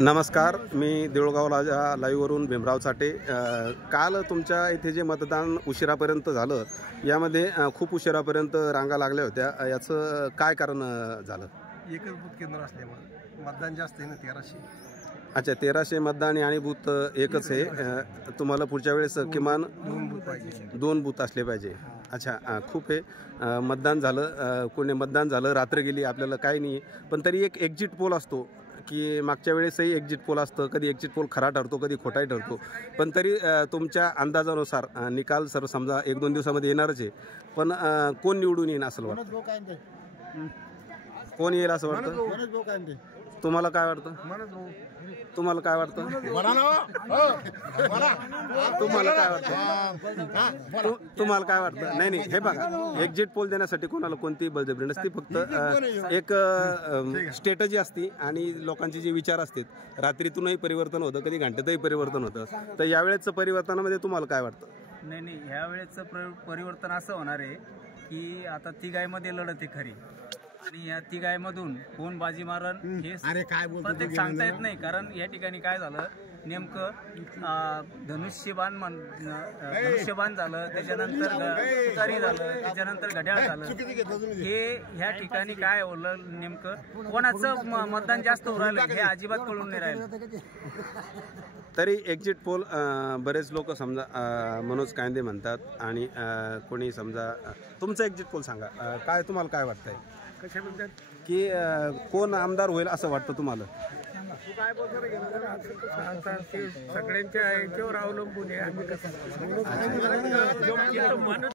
नमस्कार, मी देऊळगाव लाईव्हवरून भीमराव चाटे। काल तुमच्या इथे जे मतदान उशिरापर्यंत झालं, यामध्ये खूप उशिरापर्यंत रांगा लागल्या होत्या, याचं काय कारण झालं? एकच बूथ केंद्र असल्यामुळे मतदान जास्त आहे ना, 1300। अच्छा, 1300 मतदान आणि बूथ एकच आहे। तुम्हाला पुढच्या वेळेस किमान 2 बूथ असले पाहिजे। अच्छा, खूप आहे। मतदान झालं, कोणी मतदान झालं, रात्र गेली, आपल्याला काही नाही, पण तरी एक एक्झिट पोल असतो की मागच्या वेळेसही एक्झिट पोल असतं, कधी एक्झिट पोल खरा ठरतो, कधी खोटाही ठरतो, पण तरी तुमच्या अंदाजानुसार निकाल सर समजा 1-2 दिवसामध्ये येणारच आहे, पण कोण निवडून येईल असं वाटतं? कोण येईल असं वाटतं? तुम्हाला काय वाटतं? तुम्हाला काय वाटतं? तुम्हाला काय वाटतं? तुम्हाला काय वाटतं? नाही, हे बघा, एक्झिट पोल देण्यासाठी कोणाला कोणतीही बळजबरी नसते, फक्त एक स्ट्रॅटेजी असते आणि लोकांचे जे विचार असतात रात्रीतूनही परिवर्तन होतं, कधी घंट्यातही परिवर्तन होतं। तर यावेळेचं परिवर्तनामध्ये तुम्हाला काय वाटतं? नाही, ह्यावेळेचं परिवर्तन असं होणार आहे की आता तिघाईमध्ये लढत आहे खरी, आणि या तिघाईमधून कोण बाजी मारण हे प्रत्येक सांगता येत नाही। कारण या ठिकाणी काय झालं नेमकं, धनुष्यबाण झालं, त्याच्यानंतर तुतारी झालं, त्याच्यानंतर घड्याळ झालं, हे ह्या ठिकाणी काय होलं, नेमकं कोणाचं मतदान जास्त होऊ राहिलं हे अजिबात कळून नाही राहिलं। तरी एक्झिट पोल बरेच लोक समजा मनोज कांदे म्हणतात, आणि कोणी समजा तुमचं एक्झिट पोल सांगा, काय तुम्हाला काय वाटतंय की कोण आमदार होईल असं वाटतं तुम्हाला? सगळ्यांच्या याच्यावर अवलंबून आहे।